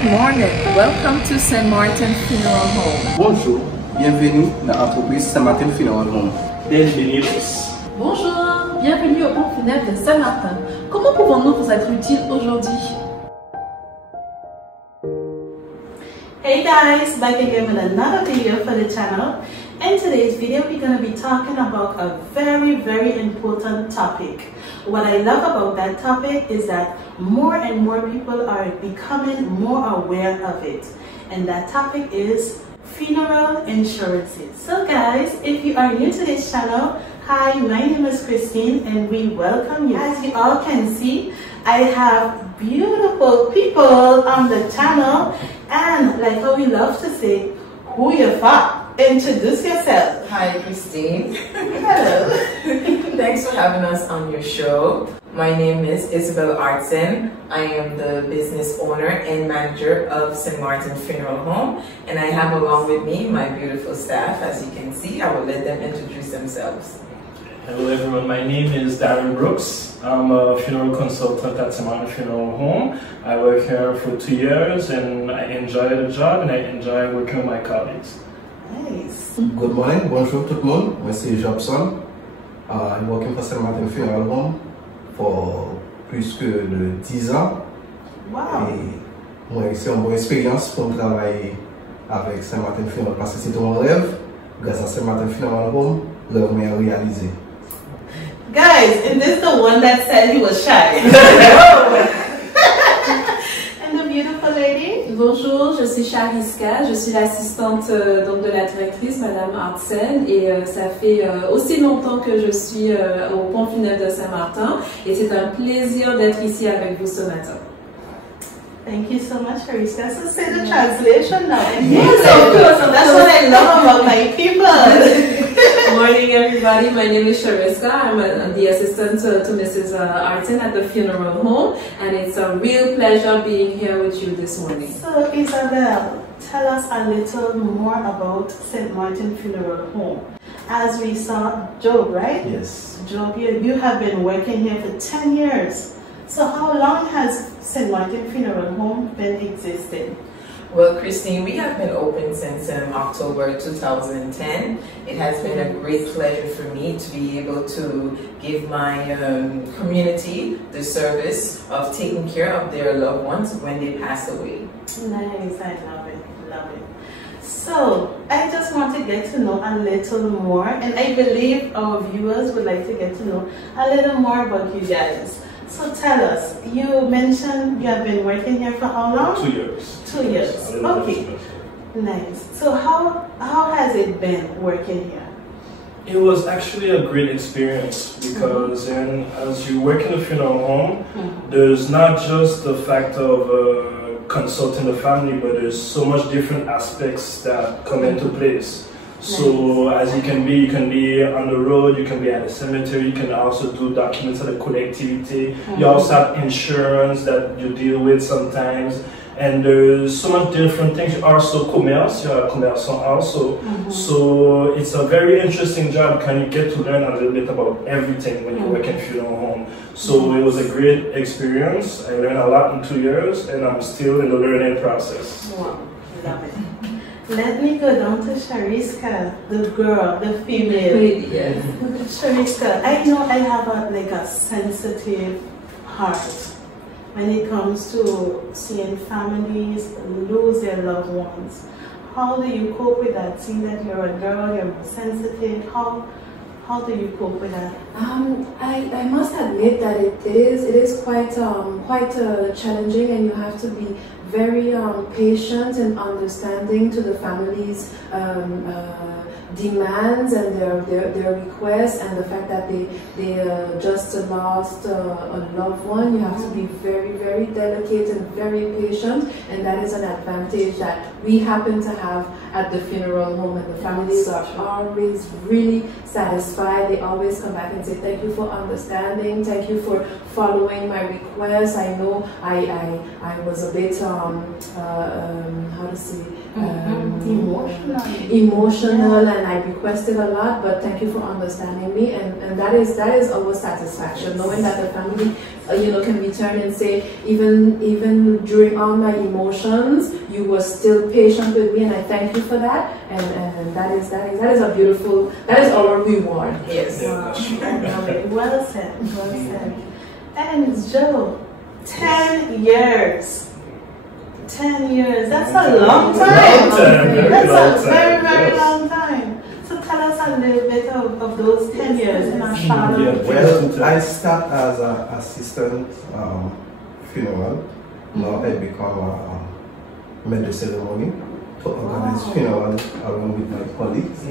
Good morning. Welcome to St. Martin Funeral Home. Bonjour, bienvenue dans l'entreprise St. Martin Funeral Home. Bienvenidos. Bonjour, bienvenue au pont funèbre de Saint-Martin. Comment pouvons-nous vous être utiles aujourd'hui? Hey guys, back again with another video for the channel. In today's video, we're going to be talking about a very important topic. What I love about that topic is that more and more people are becoming more aware of it. And that topic is funeral insurances. So guys, if you are new to this channel, hi, my name is Christine and we welcome you. As you all can see, I have beautiful people on the channel, and like how we love to say, who you for? Introduce yourself. Hi, Christine. Hello. Thanks for having us on your show. My name is Isabel Artson. I am the business owner and manager of St. Martin Funeral Home, and I have along with me my beautiful staff. As you can see, I will let them introduce themselves. Hello everyone, my name is Darren Brooks. I'm a funeral consultant at St. Martin Funeral Home. I work here for 2 years and I enjoy the job and I enjoy working with my colleagues. Nice. Good morning, bonjour tout le monde. Moi c'est Jobson. I'm working for St. Martin Funeral Home for plus que de 10 ans. Wow. Et moi c'est une bonne expérience pour travailler avec St. Martin Funeral parce que c'est un rêve. Grâce à St. Martin Funeral Home, le rêve est réalisé. Guys, and this is the one that said he was shy. And the beautiful lady. Bonjour, je suis Chariska, je suis l'assistante donc de la directrice, Madame Artsen, et ça fait aussi longtemps que je suis au pont funèbre de Saint-Martin, et c'est un plaisir d'être ici avec vous ce matin. Thank you so much, Chariska. So say the translation now. Yes, of course. So that's what I love about my people. Good morning, everybody. My name is Chariska. I'm the assistant to Mrs. Artin at the funeral home, and it's a real pleasure being here with you this morning. So, Isabel, tell us a little more about St. Martin Funeral Home. As we saw Job, right? Yes. Job, you have been working here for 10 years. So how long has St. Martin Funeral Home been existing? Well, Christine, we have been open since October 2010. It has been a great pleasure for me to be able to give my community the service of taking care of their loved ones when they pass away. Nice, I love it, love it. So, I just want to get to know a little more, and I believe our viewers would like to get to know a little more about you guys. So tell us, you mentioned you have been working here for how long? 2 years. 2 years, okay. Nice. So how has it been working here? It was actually a great experience because as you work in a funeral home, there's not just the fact of consulting the family, but there's so much different aspects that come into place. So as you can be on the road, you can be at the cemetery, you can also do documents of the collectivity. You also have insurance that you deal with sometimes. And there's so much different things. You are also commerce, you are a commerçant also. So it's a very interesting job. Can you get to learn a little bit about everything when you work in funeral home? So it was a great experience. I learned a lot in 2 years and I'm still in the learning process. Wow, love it. Let me go down to Chariska, the girl, the female. Yes. Chariska, I know I have a sensitive heart when it comes to seeing families lose their loved ones. How do you cope with that? Seeing that you're a girl, you're more sensitive, how do you cope with that? I must admit that it is quite challenging, and you have to be very patient and understanding to the family's demands and their requests, and the fact that they just lost a loved one. You have to be very delicate and very patient, and that is an advantage that we happen to have at the funeral home, and the families are always really satisfied. They always come back and say, thank you for understanding, thank you for following my request. I know I was a bit how to say, emotional, and I requested a lot, but thank you for understanding me, and that is our satisfaction, knowing that the family can return and say, even during all my emotions, you were still patient with me, and I thank you for that, and that is a beautiful, that is our reward. Yes. Wow. Well said, well said. And Joe, 10 years. 10 years, that's a long time. That's a very, very long time. So tell us a little bit of those 10 years in our Charlotte. Well, I start as an assistant funeral. Now I become a medal ceremony to organize funeral along with my colleagues.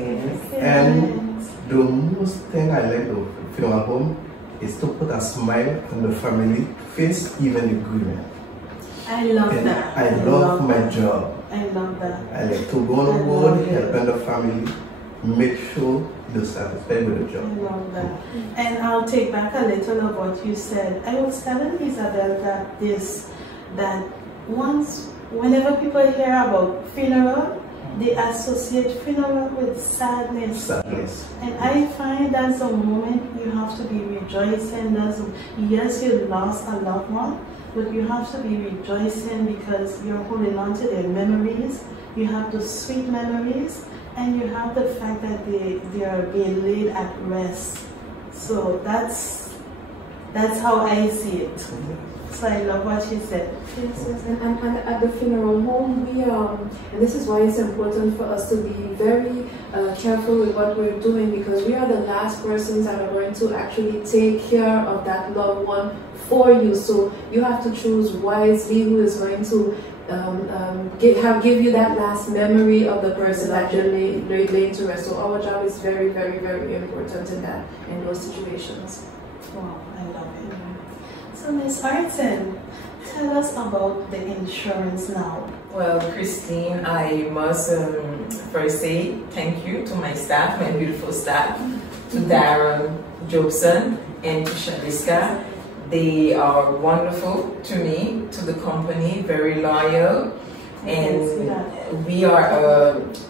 And the most thing I like of funeral home is to put a smile on the family face, even the grieving. I love that. I love my job. I love that. I like to go on board, helping the family, make sure they're satisfied with the job. I love that. And I'll take back a little of what you said. I was telling Isabel that whenever people hear about funeral, they associate funeral with sadness. Sadness. And I find that's a moment you have to be rejoicing. Yes, you lost a loved one, but you have to be rejoicing because you're holding on to their memories. You have the sweet memories, and you have the fact that they are being laid at rest. So that's how I see it. So I love what she said. Yes, and at the funeral home, we and this is why it's important for us to be very careful with what we're doing, because we are the last persons that are going to actually take care of that loved one for you. So you have to choose wisely who is going to give you that last memory of the person that you're laying to rest. So our job is very, very, very important in those situations. Wow, I love it. So Ms. Artin, tell us about the insurance now. Well, Christine, I must first say thank you to my staff, my beautiful staff, to Darren Jobson and to Shaliska. They are wonderful to me, to the company, very loyal, and we are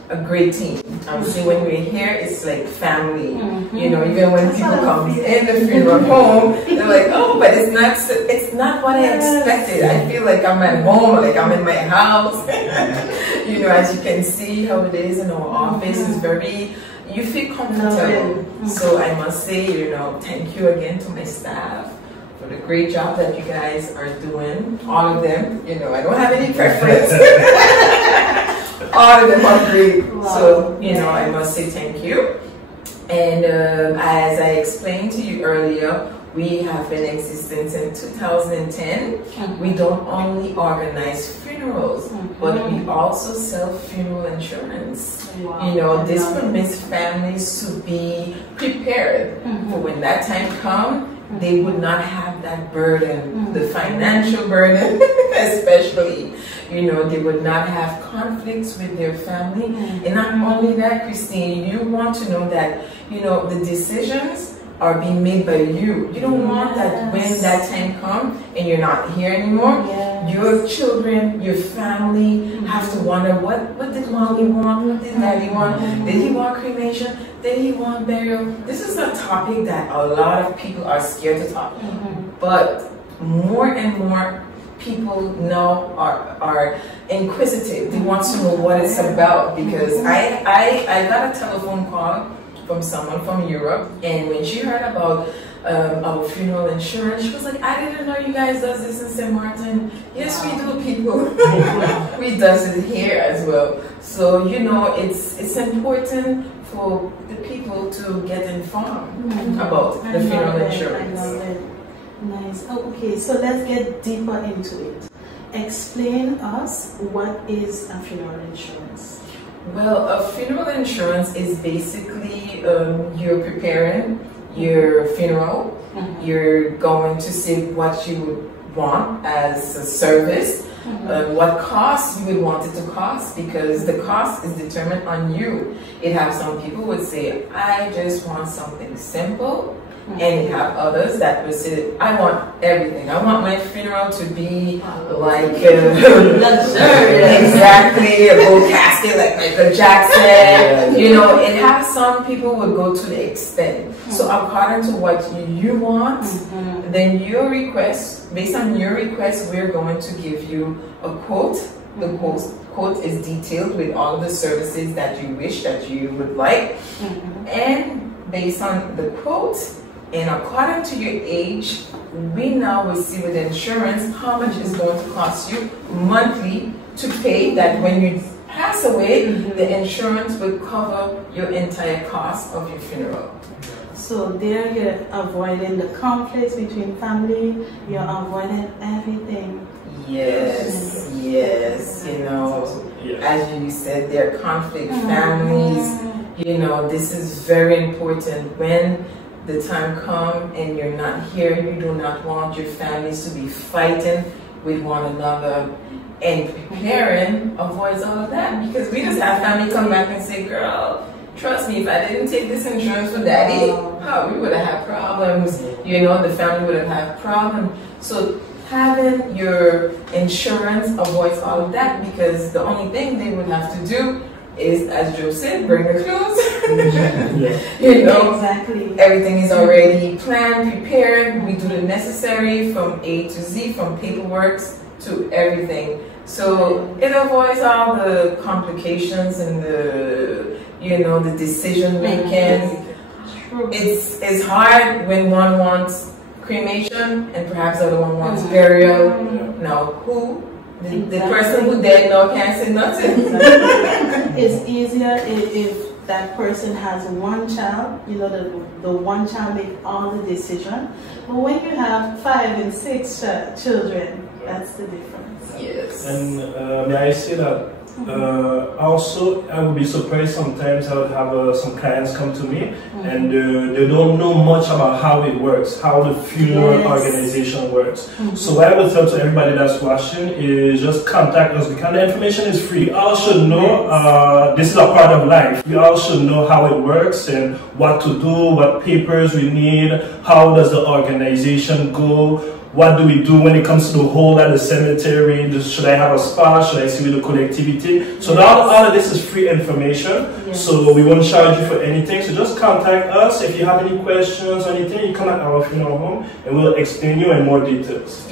a great team. I would say when we're here, it's like family. You know, even when people come in the funeral home, they're like, oh, but it's not what I expected. I feel like I'm at home, like I'm in my house. You know, as you can see how it is in our office, is very, you feel comfortable. So I must say, you know, thank you again to my staff for the great job that you guys are doing. All of them, you know, I don't have any preference. All of them are great. Wow. So, you know, I must say thank you. And as I explained to you earlier, we have been in existence in 2010. We don't only organize funerals, but we also sell funeral insurance. Wow. You know, this permits families to be prepared for when that time comes. They would not have that burden, the financial burden, especially. You know, they would not have conflicts with their family. And not only that, Christine, you want to know that, you know, the decisions are being made by you. You don't want that when that time comes and you're not here anymore, your children, your family have to wonder, what did mommy want? What did daddy want? Did he want cremation? Did he want burial? This is a topic that a lot of people are scared to talk about. But more and more people now are inquisitive. They want to know what it's about, because I got a telephone call from someone from Europe, and when she heard about our funeral insurance, she was like, I didn't know you guys does this in St. Martin. Yes, we do, people. We does it here as well. So, you know, it's important for the people to get informed about the funeral insurance. I love it. Nice. Oh, okay, so let's get deeper into it. Explain us, what is a funeral insurance? Well, a funeral insurance is basically you're preparing your funeral. You're going to say what you want as a service. what cost you would want it to cost, because the cost is determined on you. It have some people would say, I just want something simple. And you have others that will say, I want everything. I want my funeral to be like exactly a gold casket like Michael Jackson. You know, it has some people will go to the extent. So according to what you want, then your request, based on your request, we're going to give you a quote. The quote is detailed with all of the services that you wish, that you would like. And based on the quote, and according to your age, we now will see with insurance how much is going to cost you monthly to pay, that when you pass away, the insurance will cover your entire cost of your funeral. So there you're avoiding the conflicts between family, you're avoiding everything. Yes, yes, you know, as you said, there are conflict families, you know, this is very important. When the time comes and you're not here, you do not want your families to be fighting with one another, and preparing avoids all of that, because we just have family come back and say, girl, trust me, if I didn't take this insurance for daddy, we would have had problems, you know, the family would have had problems. So having your insurance avoids all of that, because the only thing they would have to do is, as Joe said, bring the clothes. You know, exactly. Everything is already planned, prepared. We do the necessary from A to Z, from paperwork to everything. So it avoids all the complications and the, you know, the decision making. It's hard when one wants cremation and perhaps the other one wants burial. Now, who? The person who dead now can't say nothing. It's easier if that person has one child, you know, the one child make all the decision. But when you have 5 and 6 children, that's the difference. Yes. And may I say that also, I would be surprised sometimes. I would have some clients come to me and they don't know much about how it works, how the funeral organization works. So what I would tell to everybody that's watching is just contact us, because the information is free. We all should know this is a part of life. We all should know how it works and what to do, what papers we need, how does the organization go. What do we do when it comes to the hole at the cemetery? Should I have a spa? Should I see with the collectivity? So all of this is free information. So we won't charge you for anything. So just contact us. If you have any questions or anything, you come at our funeral home and we'll explain you in more details.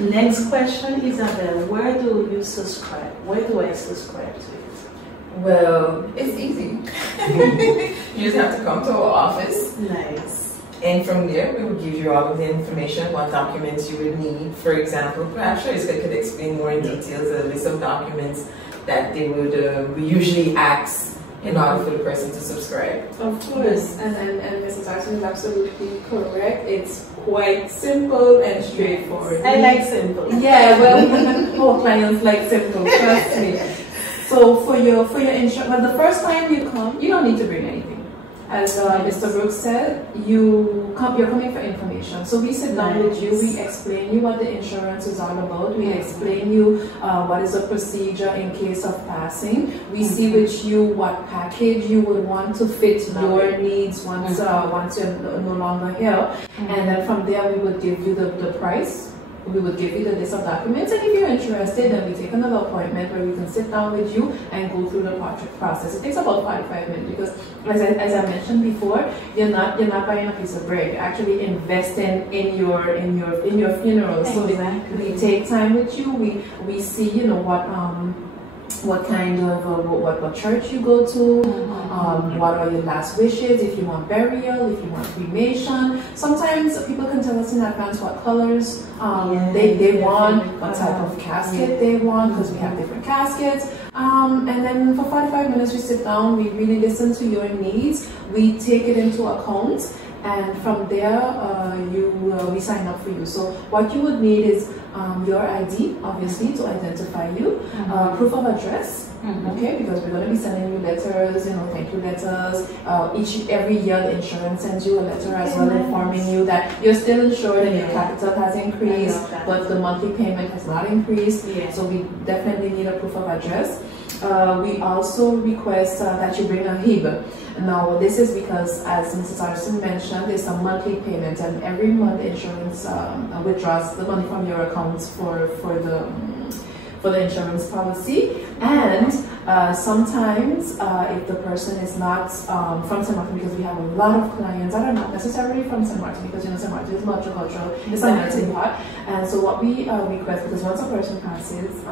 Next question, Isabel. Where do you subscribe? Where do I subscribe to it? Well, it's easy. You just have to come to our office. Nice. And from there, we will give you all of the information, what documents you would need. For example, perhaps Jessica could explain more in details a list of documents that they would we usually ask in order for the person to subscribe. Of course, and Mrs. Arson is absolutely correct. It's quite simple and straightforward. I like simple. Yeah, well, all clients like simple, trust me. So for your insurance, but the first time you come, you don't need to bring anything. As Mr. Brooks said, you're coming for information. So we sit down with you, we explain you what the insurance is all about, we explain you what is the procedure in case of passing. We see with you what package you would want to fit your needs once you're no longer here. And then from there we would give you the price. We would give you the list of documents, and if you're interested, then we take another appointment where we can sit down with you and go through the process. It takes about 45 minutes because, as I mentioned before, you're not buying a piece of bread. You're actually investing in your funeral. So we take time with you. We see, you know, what kind of what church you go to, what are your last wishes, if you want burial, if you want cremation. Sometimes people can tell us in advance what colors they want, what type of casket they want, because we have different caskets. And then for 45 minutes we sit down, we really listen to your needs, we take it into account, and from there we sign up for you. So what you would need is your ID, obviously, to identify you, proof of address. Okay, because we're going to be sending you letters, thank you letters. Every year the insurance sends you a letter as well, informing you that you're still insured and your capital has increased, but the monthly payment has not increased. So we definitely need a proof of address. We also request that you bring a HIB. Now, this is because, as Mrs. Arson mentioned, there's a monthly payment, and every month insurance withdraws the money from your accounts for the insurance policy. And sometimes if the person is not from St. Martin, because we have a lot of clients that are not necessarily from St. Martin, because St. Martin is multicultural, it's a melting pot. And so what we request, because once a person passes,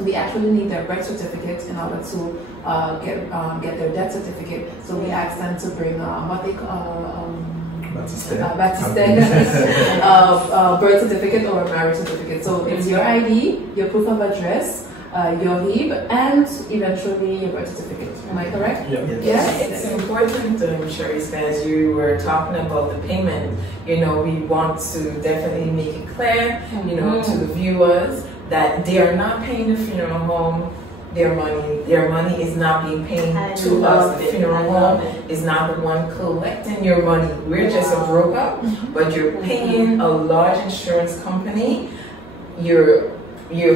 we actually need their birth certificate in order to get their death certificate. So we ask them to bring what they call birth certificate or marriage certificate. So it's your ID, your proof of address, your HIB, and eventually your birth certificate. Am I correct? Yeah. It's important, Sharice, as you were talking about the payment. We want to definitely make it clear, to the viewers, that they are not paying the funeral home their money is not being paid to us. The funeral home is not the one collecting your money. We're just a broker, but you're paying a large insurance company. Your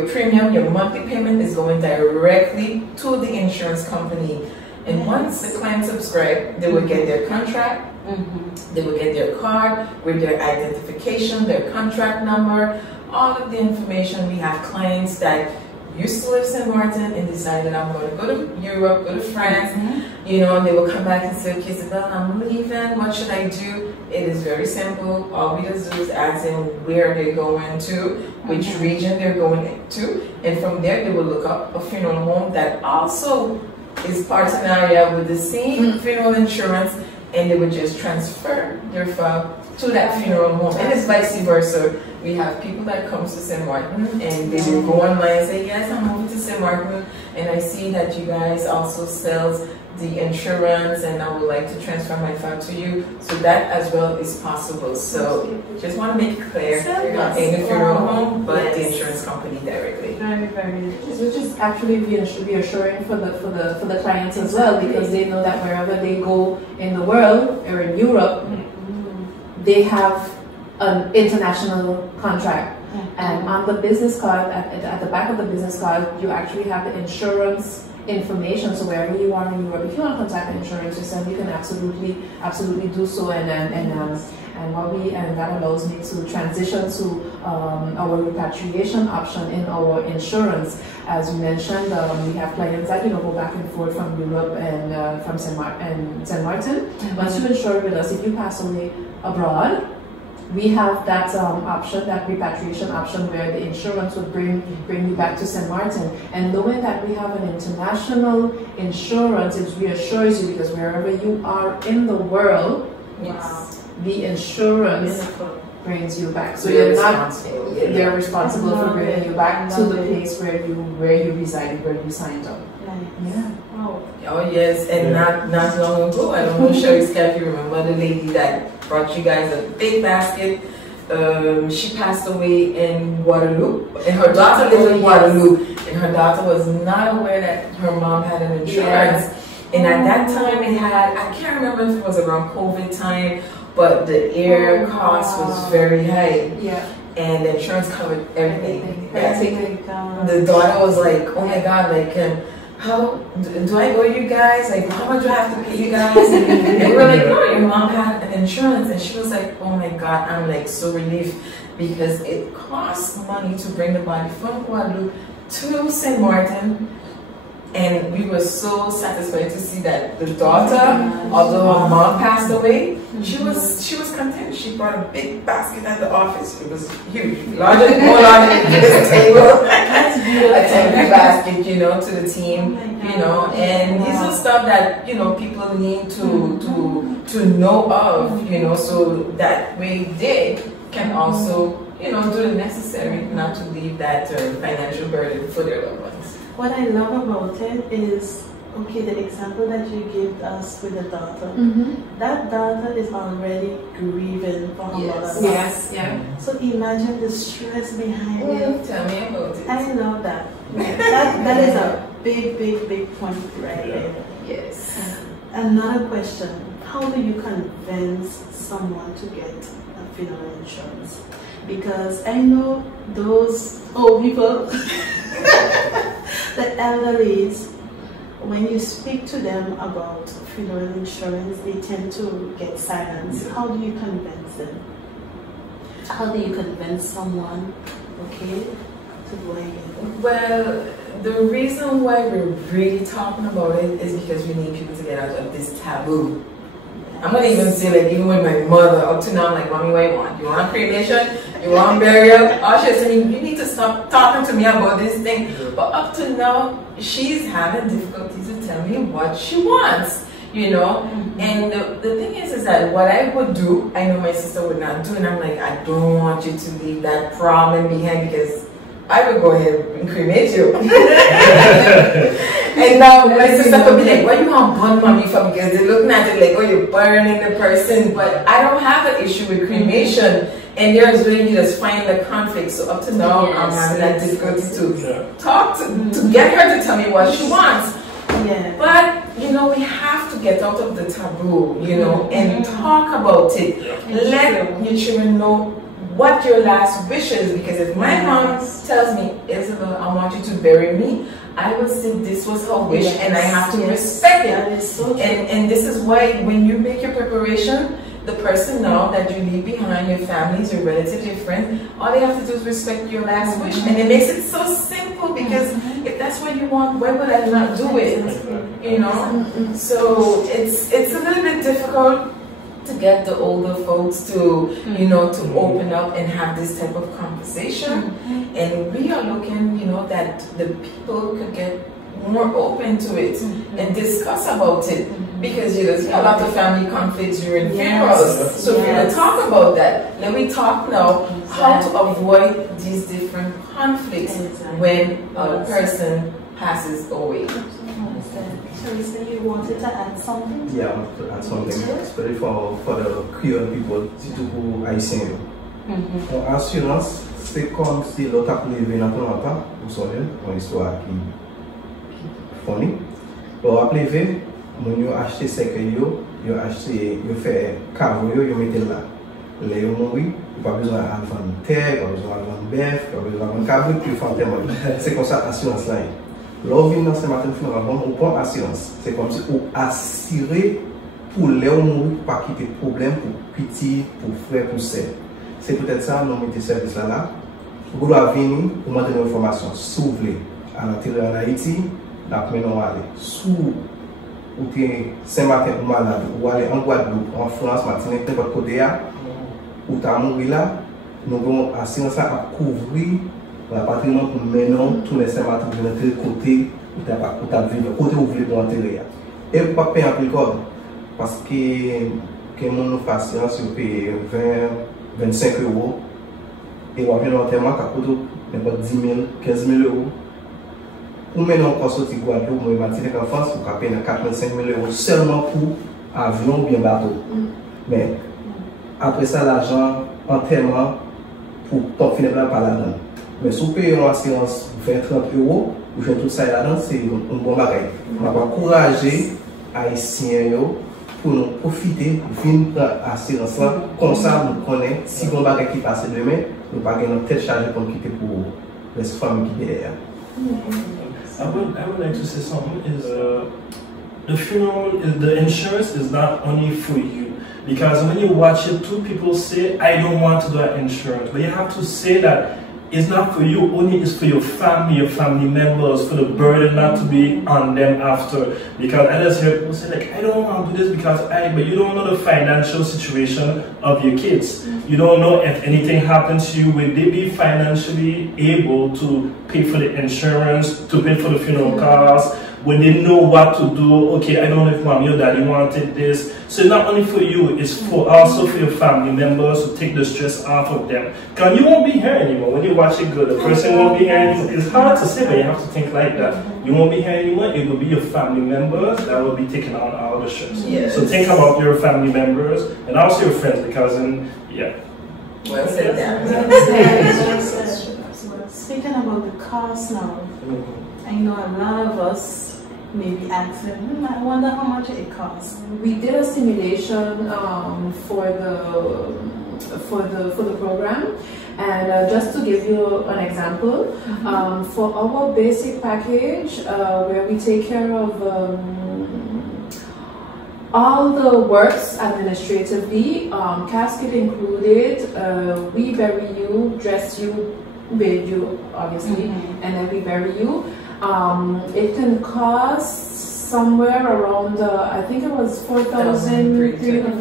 premium, your monthly payment is going directly to the insurance company. And once the client subscribe, they will get their contract, they will get their card with their identification, their contract number, all of the information. We have clients that used to live in St. Martin and decided, I'm going to go to Europe, go to France, and they will come back and say, okay, Isabel, I'm leaving, what should I do? It is very simple. All we just do is ask them where they're going to, which region they're going to, and from there they will look up a funeral home that also is partenaria with the same funeral insurance, and they would just transfer their file to that funeral home. And it's vice versa. We have people that come to St. Martin and they will go online and say, yes, I'm moving to St. Martin and I see that you guys also sells the insurance and I would like to transfer my file to you. So that as well is possible. So just want to make it clear, you're not paying the funeral home, but the insurance company directly. Very, very. Which is actually reassuring for the clients as well, because they know that wherever they go in the world or in Europe, they have an international contract. And on the business card, at the back of the business card, you actually have the insurance information. So wherever you are in Europe, if you want to contact the insurance system, you can absolutely do so. And that allows me to transition to our repatriation option in our insurance. As you mentioned, we have clients that go back and forth from Europe and from St. Martin. Once you insure with us, if you pass away abroad, we have that option, that repatriation option, where the insurance would bring you back to St. Martin. And knowing that we have an international insurance, it reassures you, because wherever you are in the world, the insurance brings you back. So they're responsible for bringing you back to the place where you resided, where you signed up. Yeah. Oh yes, and not long ago, I don't know, Sharice, if you remember the lady that brought you guys a big basket. She passed away in Guadeloupe, and her daughter lived in Guadeloupe, and her daughter was not aware that her mom had an insurance. And at that time, I can't remember if it was around COVID time, but the air cost was very high. And the insurance covered everything. The daughter was like, oh my God, like, how do I owe you guys? Like, how much do I have to pay you guys? And we were like, no, your mom had an insurance. And she was like, oh my God, I'm like so relieved, because it costs money to bring the body from Guadeloupe to St. Martin. And we were so satisfied to see that the daughter, although her mom passed away, she was content. She brought a big basket at the office. It was huge, more larger than this table. A tiny basket, to the team, And these are stuff that people need to know of, so that way they can also do the necessary, not to leave that financial burden for their loved ones. What I love about it is okay, the example that you gave us with the daughter, that daughter is already grieving for her mother. Yes, yeah. So imagine the stress behind it. Tell me about it. I know that. That is a big point right there. Yes. Another question, how do you convince someone to get a funeral insurance? Because I know those old people, the elderlies, when you speak to them about funeral insurance, they tend to get silence. How do you convince them? How do you convince someone, okay, to go ahead? Well, the reason why we're really talking about it is because we need people to get out of this taboo. I'm gonna even say, like, even with my mother, up to now, I'm like, Mommy, what do you want? You want cremation? You want burial? All she's saying, you need to stop talking to me about this thing. But up to now, she's having difficulty to tell me what she wants, you know? And the thing is that what I would do, I know my sister would not do, and I'm like, I don't want you to leave that problem behind, because I would go ahead and cremate you. And now my sister could be like, what you want burn mommy for? Because they're looking at it like, oh, you're burning the person. But I don't have an issue with cremation. And there's really just find the conflict. So up to now, I'm having that difficulty to talk to get her to tell me what she wants. But, you know, we have to get out of the taboo, you know, and talk about it. Let your children know what your last wish is, because if my mom tells me, Isabel, I want you to bury me, I would say this was her wish, and I have to respect it. So and this is why when you make your preparation, the person now that you leave behind, your families, your relatives, your friends, all they have to do is respect your last wish. And it makes it so simple, because if that's what you want, why would I not do it? You know? So it's a little bit difficult to get the older folks to, you know, to open up and have this type of conversation. And we are looking, you know, that the people could get more open to it and discuss about it. Because, you know, there's a lot of family conflicts during funerals. So we're going to talk about that. Let me talk now how to avoid these different conflicts when a person passes away. Teresa, you wanted to add something? Yeah, I want to add something, especially for the Creole people, surtout haïtiens. En assurance, c'est comme si l'autre a levé dans ton temps, ou son une histoire qui fournie. Pour appeler, mon acheté cercueil, yo acheté, yo fait caveau, yo metté là. Les yo mourir, pas besoin d'en terre, pas besoin d'en bœuf, pas besoin d'en caveau, puis faire témoin. C'est comme ça assurance là. Lorsque vous venez dans ce matin, on prend assurance. C'est comme si vous assurez pour les gens pas quitter de problème pour petit, pour frère, pour sœur. C'est peut-être ça, nous mettons service là. Vous doit venir pour demander une information. Si vous voulez, à l'intérieur en Haïti, d'après nous aller. Si vous êtes Saint-Martin ou malade, ou aller en Guadeloupe, en France, Martinique, n'importe côté, ou tu as mouru là, nous avons assurance à couvrir le patrimoine pour maintenant tous les Saint-Martin de notre côté où tu as vécu, côté où vous voulez pour enterrer. Et vous ne pouvez pas payer un prix code parce que mon patience paye 25 euros et vous avez un enterrement qui coûte 10 000, 15 000 euros. Ou maintenant encore sortir Guadeloupe, moi Martinique en France, vous pouvez payer 45 000 euros seulement pour avion ou bien bateau. Mais après ça, l'argent enterrement pour ton funéraire par là-dedans. Mais si vous payez une assurance 20-30 euros, vous faites tout ça là-dedans, c'est un bon bagage. On va encourager les Haïtiens pour nous profiter d'une assurance là. Comme ça, nous connaissons si bon bagage qui passe demain, nous ne pouvons pas gagner notre tête chargée pour quitter pour les familles qui sont derrière. I would like to say something is the funeral, the insurance is not only for you. Because when you watch it, two people say, I don't want to do that insurance. But you have to say that it's not for you, only it's for your family members, for the burden not to be on them after. Because I just hear people say, like, I don't want to do this because but you don't know the financial situation of your kids. You don't know if anything happens to you, will they be financially able to pay for the insurance, to pay for the funeral costs? when they know what to do. Okay, I don't know if mommy or daddy wanted this. So not only for you, it's for also for your family members to take the stress off of them. Because you won't be here anymore. When you watch it good, the person won't be here anymore. It's hard to say, but you have to think like that. You won't be here anymore. It will be your family members that will be taking on all the stress. Yes. So think about your family members and also your friends, because yeah. Well said, Dan. Speaking about the cost now, I know a lot of us may be asking, I wonder how much it costs. We did a simulation for the program, and just to give you an example, for our basic package, where we take care of all the works administratively, casket included, we bury you, dress you, bathe you, obviously, and then we bury you. It can cost somewhere around, I think it was 4,300.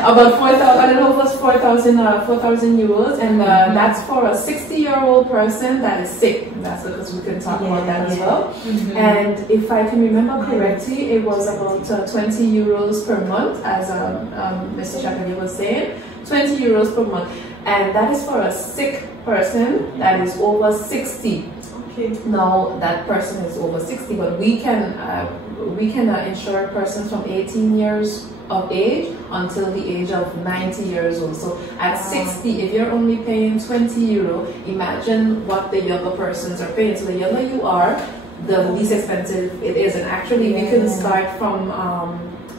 About 4,000. I don't know if it was 4,000 euros, and that's for a 60-year-old person that is sick. That's because we can talk about that as well. And if I can remember correctly, it was about 20 euros per month, as Mr. Chapelier was saying, 20 euros per month. And that is for a sick person that is over 60. Okay. Now that person is over 60, but we can insure persons from 18 years of age until the age of 90 years old. So at 60, if you're only paying 20 euro, imagine what the younger persons are paying. So the younger you are, the least expensive it is. And actually, we can start from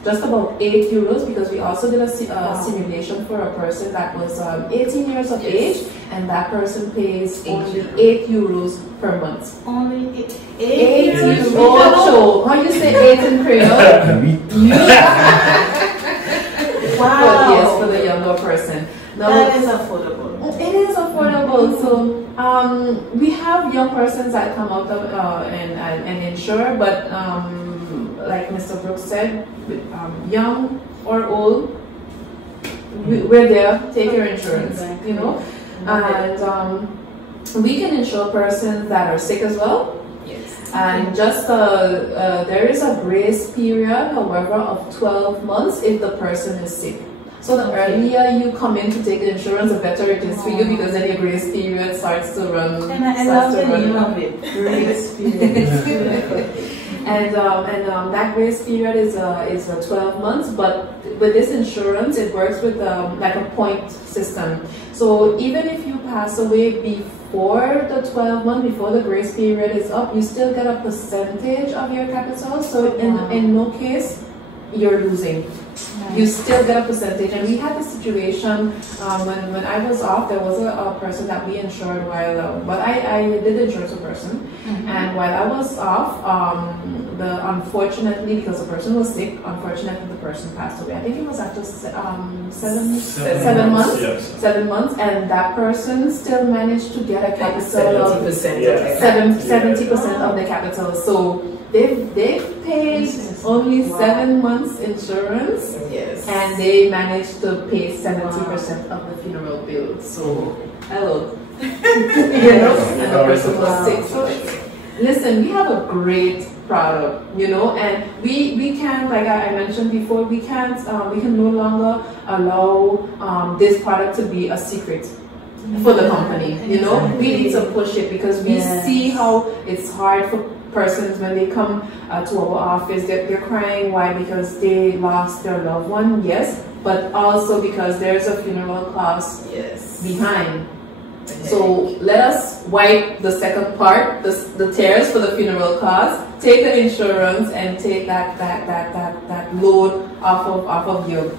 just about 8 euros, because we also did a simulation for a person that was 18 years of age, and that person pays only 8 euros per month. Only 8 euros. So, how you say 8 in Creole? Wow. But yes, for the younger person. Now, that is affordable. It is affordable. So we have young persons that come out of and insure, but like Mr. Brooks said, young or old, we're there. Take your insurance, you know. And we can insure persons that are sick as well. Yes. And just there is a grace period, however, of 12 months if the person is sick. So the earlier you come in to take the insurance, the better it is for you, because then your grace period starts to run. And I love the name of it, grace period. And that grace period is 12 months, but with this insurance, it works with like a point system. So even if you pass away before the 12 months, before the grace period is up, you still get a percentage of your capital. So in no case, you're losing. You still get a percentage. And we had the situation when I was off, there was a person that we insured while, but I did insure a person, and while I was off, unfortunately, because the person was sick, unfortunately the person passed away. I think it was after 7 months. Yes. 7 months, and that person still managed to get a capital of 70% of the capital. So they've paid only 7 months insurance, and they managed to pay 70% of the funeral bill. So hello, you know, and the person was sick. So listen, we have a great product, you know, and we can, like I mentioned before, we can no longer allow this product to be a secret for the company, you know. We need to push it, because we see how it's hard for persons when they come to our office. They're crying. Why? Because they lost their loved one, yes, but also because there's a funeral cost behind. So let us wipe the second part, the tears for the funeral cost. Take the insurance and take that load off of your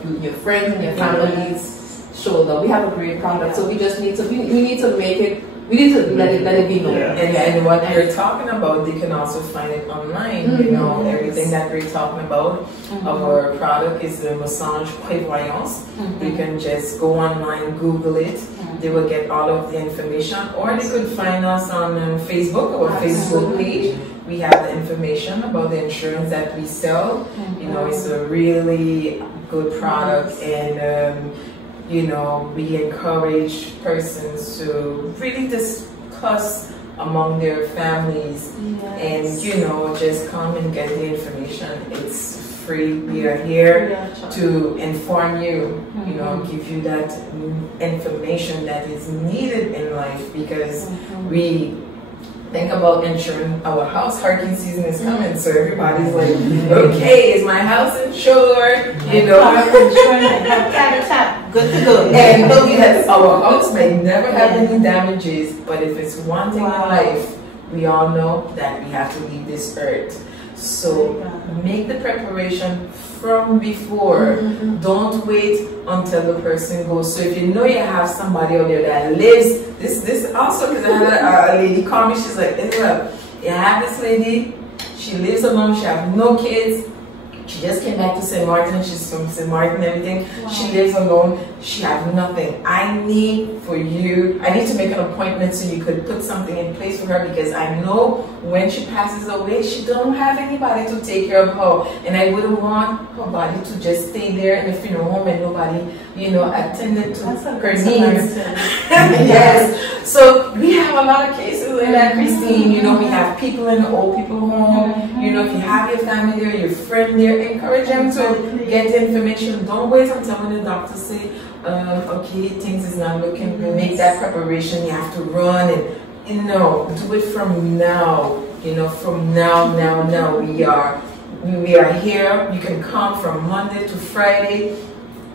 friends and your family's shoulder. We have a great product, so we just need to we need to make it. We need to let it be known. And what we're talking about, they can also find it online. You know, everything that we're talking about. Our product is the Massage Prévoyance. You can just go online, Google it. They will get all of the information, or they could find us on Facebook, our Facebook page. We have the information about the insurance that we sell. You know, it's a really good product, and you know, we encourage persons to really discuss among their families, and just come and get the information. It's free. We are here to inform you, give you that information that is needed in life, because we think about insuring our house. Hurricane season is coming, so everybody's like, okay, is my house insured? Good to go. And yes, our house may never have any damages, but if it's one thing in life, we all know that we have to leave this earth. So make the preparation from before. Don't wait until the person goes. So if you know you have somebody out there that lives, this also, because I had a lady call me, she's like, Isabel, you have this lady, she lives alone, she has no kids. She just came back to St. Martin. She's from St. Martin and everything. She lives alone. She has nothing. I need to make an appointment so you could put something in place for her, because I know when she passes away, she don't have anybody to take care of her. And I wouldn't want her body to just stay there in the funeral home and nobody, attended to her needs. Yes. So we have a lot of cases like that, Christine. We have people in the old people home. If you have your family there, your friend there, encourage them to get the information. Don't wait until when the doctor say, okay, things is not looking good. Make that preparation. You have to run and do it from now. From now. We are here. You can come from Monday to Friday,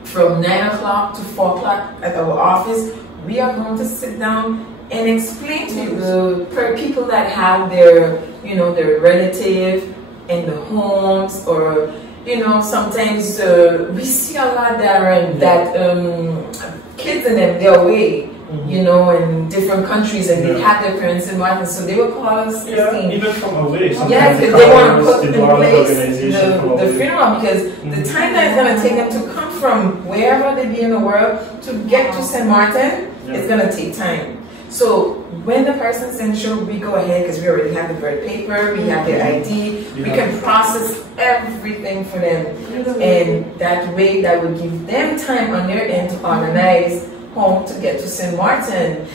from 9 o'clock to 4 o'clock at our office. We are going to sit down and explain to you the people that have their relative in the homes, or sometimes we see a lot that kids in them, they're away, in different countries, and they have their parents in Martin, so they will call us. Even from away. Yes, if they want to put in place the funeral, because the time that it's going to take them to come from wherever they be in the world to get to St. Martin, it's going to take time. So when the person's insured, we go ahead, because we already have the birth paper, we have their ID, we can process everything for them, and that way that will give them time on their end to organize home to get to St. Martin.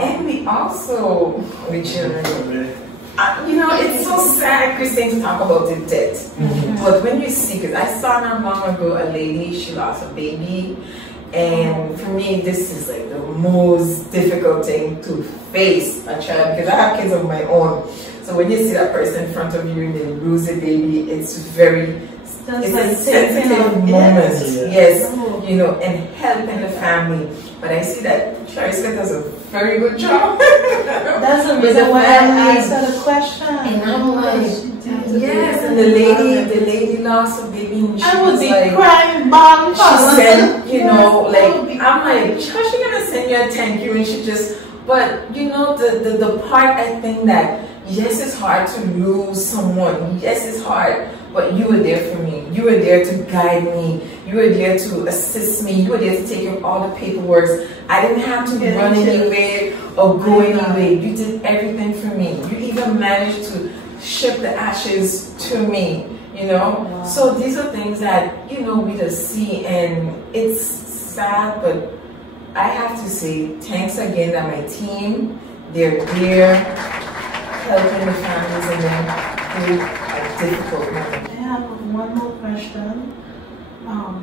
And we also, with children, it's so sad, Christine, to talk about the death. But when you see, because I saw not long ago a lady, she lost a baby. And for me, this is like the most difficult thing to face a child, because I have kids of my own. So when you see that person in front of you and they lose a baby, it's a sensitive moment. Yes, and helping the family. But I see that Chariska does a very good job. That's the reason why I asked her the question. And I'm like, yes, and the lady lost a baby, and she I would was be like, crying, bomb. she said, I'm like, how's she gonna send you a thank you? And she just, but the part, I think that, yes, it's hard to lose someone. Yes, it's hard, but you were there for me. You were there to guide me. You were there to assist me. You were there to take care of all the paperwork. I didn't have to run anywhere or go anywhere. You did everything for me. You even managed to ship the ashes to me. So these are things that we just see, and it's sad, but I have to say thanks again that my team, they're there helping the families and then through a difficult moment. I have one more question.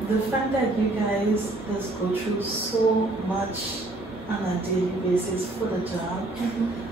The fact that you guys just go through so much on a daily basis for the job,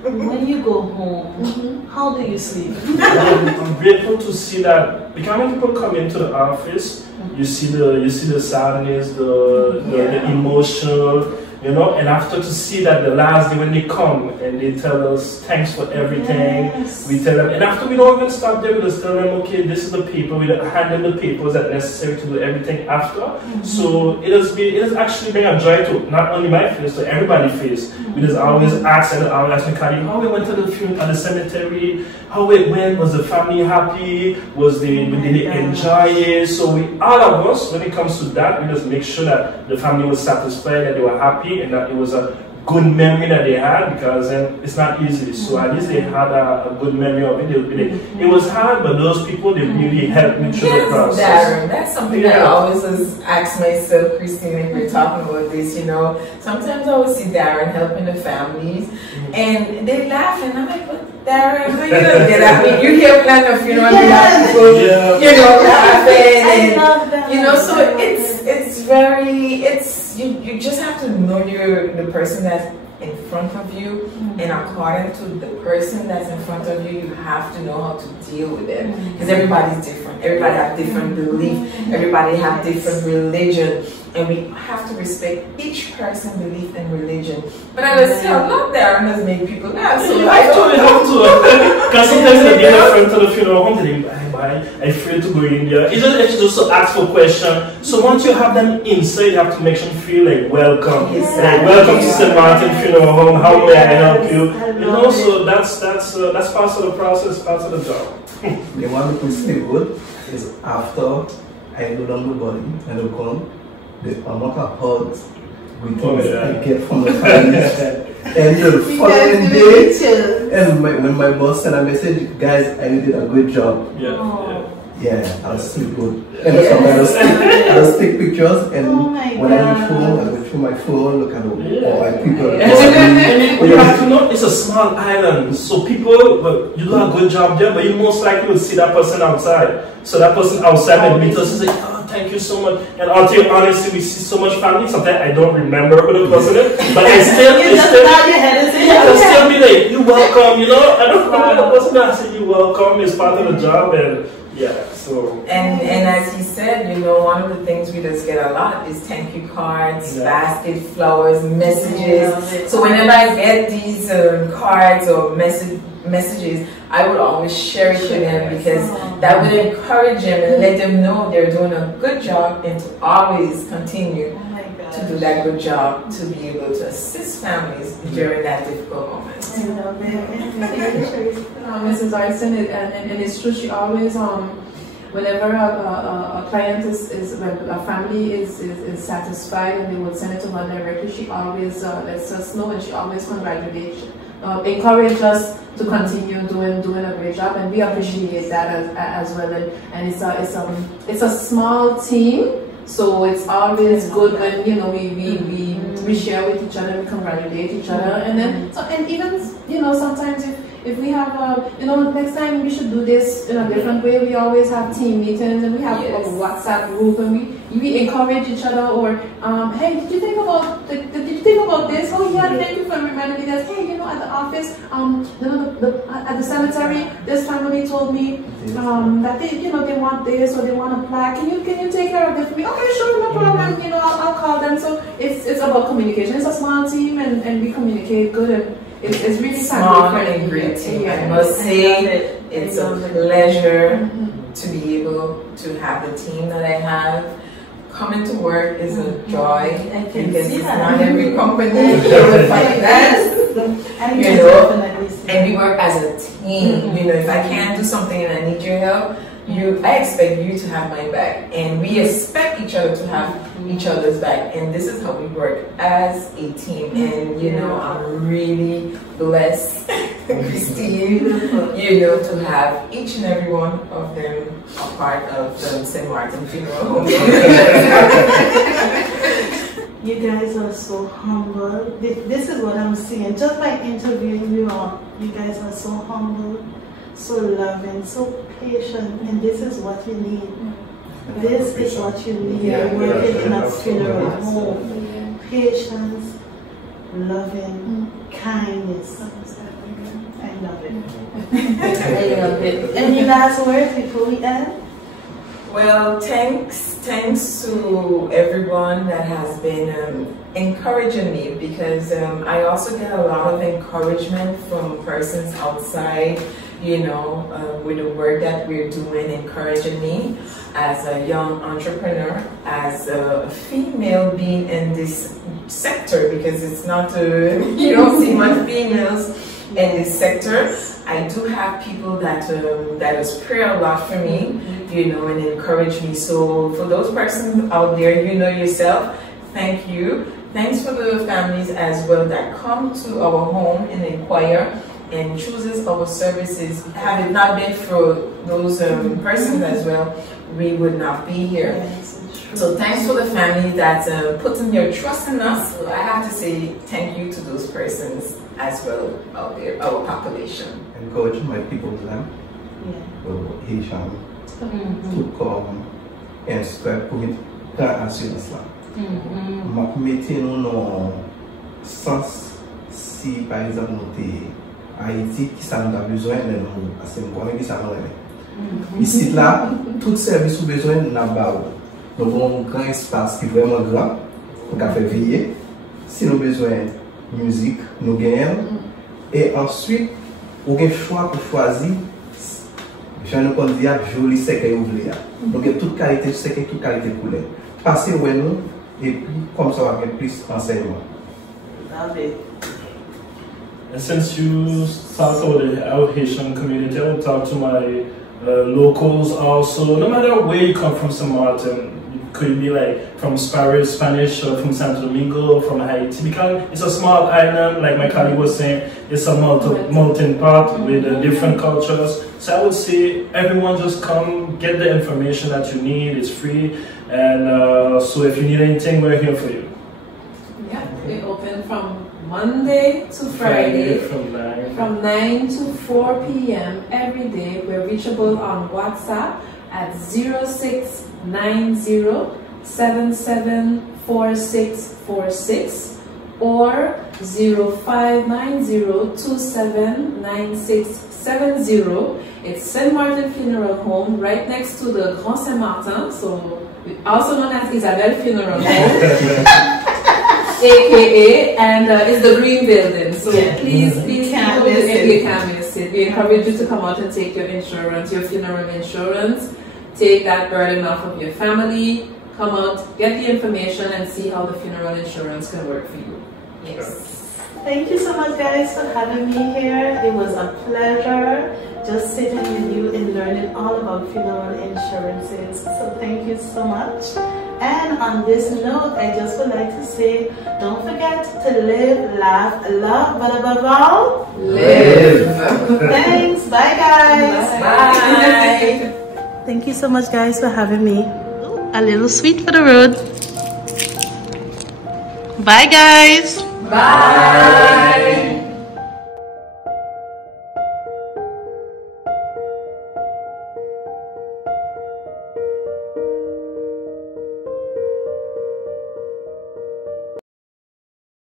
when you go home, how do you sleep? I'm grateful to see that, because when people come into the office, you see the sadness, the emotional, and after to see that the last day when they come and they tell us thanks for everything, we tell them, and after we don't even stop there, we just tell them, okay, this is the paper, we hand them the papers that are necessary to do everything after. So it has actually been a joy to not only my face, to everybody's face. We just always ask, and I always ask Mikali, how we went to the funeral at the cemetery, how it went, was the family happy, did they enjoy it? So all of us, when it comes to that, we just make sure that the family was satisfied, that they were happy, and that it was a good memory that they had, because it's not easy. So at least they had a good memory of it. It was hard, but those people, they really helped me through the process. Darren, that's something that I always ask myself, Christine, if we're talking about this, you know. Sometimes I always see Darren helping the families, and they laugh, and I'm like, but Darren, how you gonna get at me? You hear plan of funeral, people, you know, laughing, and you know, so it's very, you just have to know the person that's in front of you, and according to the person that's in front of you, you have to know how to deal with it, because everybody's different. Everybody have different belief. Everybody have different religion, and we have to respect each person's belief and religion. But I was still not there, and just make people laugh. So I actually have to, because sometimes they get a friend to the funeral home, they I'm afraid to go in there. It's just to ask for questions. So once you have them inside, you have to make them feel like welcome. Like, welcome to St. Martin Funeral Home. How may I help you? You know, so that's part of the process, part of the job. The one who stay good is after I go down the body and I come, the amount of hugs I get from the family. And the following day, and when my boss sent a message, guys, I did a good job. Yeah, I was still good. And sometimes I just take pictures, and when I reach home, I go through my phone, look at all my people. And you have to know, it's a small island, so people, you do a good job there, but you most likely will see that person outside. So that person outside will meet us and say, oh, thank you so much. And I'll tell you honestly, we see so much family, sometimes I don't remember who the person is, but I still be like, you're welcome, you know? I don't remember the person that I said, you're welcome, it's part of the job, and yeah, so. And as he said, you know, one of the things we just get a lot is thank you cards, basket, flowers, messages. So whenever I get these cards or messages, I would always share it with them, because that would encourage them and let them know they're doing a good job, and to always continue to do that good job, to be able to assist families during that difficult moment. Mrs. Arson, and it's true, she always, whenever a client a family is satisfied and they would send it to her directly, she always lets us know, and she always congratulates, encourage us to continue doing a great job, and we appreciate that as well. And it's a small team. So it's always good when, you know, we share with each other, we congratulate each other, and then and even, you know, sometimes if we have you know, next time we should do this in a different way. We always have team meetings, and we have a WhatsApp group, and we encourage each other, or hey, did you think about this? Oh yeah, thank you for reminding me that. Hey, you know, at the office, you know, at the cemetery, this family told me that they, you know, they want this or they want a plaque. Can you take care of this for me? Okay, sure, no problem. You know, I'll call them. So it's about communication. It's a small team, and we communicate good, and it's really small and great team. I must say, it's a pleasure to be able to have the team that I have. Coming to work is a joy, because it's not every company that will find that. You know, and we work as a team. You know, if I can't do something and I need your help, I expect you to have my back, and we expect each other to have each other's back, and this is how we work as a team. And you know, I'm really blessed, Christine, you know, to have each and every one of them a part of the St. Martin Funeral Home. You guys are so humble. This is what I'm seeing just by interviewing you all. You guys are so humble, so loving, so patient, and this is what you need. This is what you need working in a funeral home. Patience, loving, kindness. I love it. I love it. Any last words before we end? Well, thanks to everyone that has been encouraging me, because I also get a lot of encouragement from persons outside, you know, with the work that we're doing, encouraging me as a young entrepreneur, as a female being in this sector, because it's not, you don't see much females in this sector. I do have people that just pray a lot for me, you know, and encourage me. So for those persons out there, you know yourself, thank you Thanks for the families as well that come to our home and inquire and chooses our services. Had it not been for those persons as well, we would not be here. So thanks for the family that putting their trust in us. So I have to say thank you to those persons as well out there, our population. Encourage my people them, Haitian, to come and spread pour assurance là. Ma mettez nous dans sens si par exemple nous Haïti qui ça nous a besoin de nous parce que nous qui ça nous ici là tout service ou besoin n'a pas. Nous avons un grand espace qui est vraiment grand pour faire veiller. Si nous avons besoin de musique, nous gagnons. Et ensuite, on a un choix pour choisir. Je ne peux pas dire joli secret ouvrier. Donc, il y a toute qualité de secret, toute qualité de couleur. Passez où nous, et puis, comme ça, on va avoir plus d'enseignement. And since you talked about our Haitian community, I will talk to my locals also. No matter where you come from, St. Martin, could be like from Spanish or from Santo Domingo or from Haiti, because it's a small island, like my colleague was saying, it's a melting pot with different cultures. So I would say everyone just come, get the information that you need, it's free, and so if you need anything, we're here for you. Yeah, we open from Monday to Friday from 9 to 4 p.m. every day. We're reachable on WhatsApp at 0690-774646 or 0590-279670. It's St. Martin Funeral Home right next to the Grand St. Martin, so also known as Isabel Funeral Home. AKA, and it's the green building, so please can't miss it. We encourage you to come out and take your insurance, your funeral insurance. Take that burden off of your family. Come out, get the information, and see how the funeral insurance can work for you. Yes. Thank you so much, guys, for having me here. It was a pleasure just sitting with you and learning all about funeral insurances. So thank you so much. And on this note, I just would like to say, don't forget to live, laugh, love, but above all, live. Thanks. Bye, guys. Bye. Thank you so much, guys, for having me. A little sweet for the road. Bye, guys. Bye.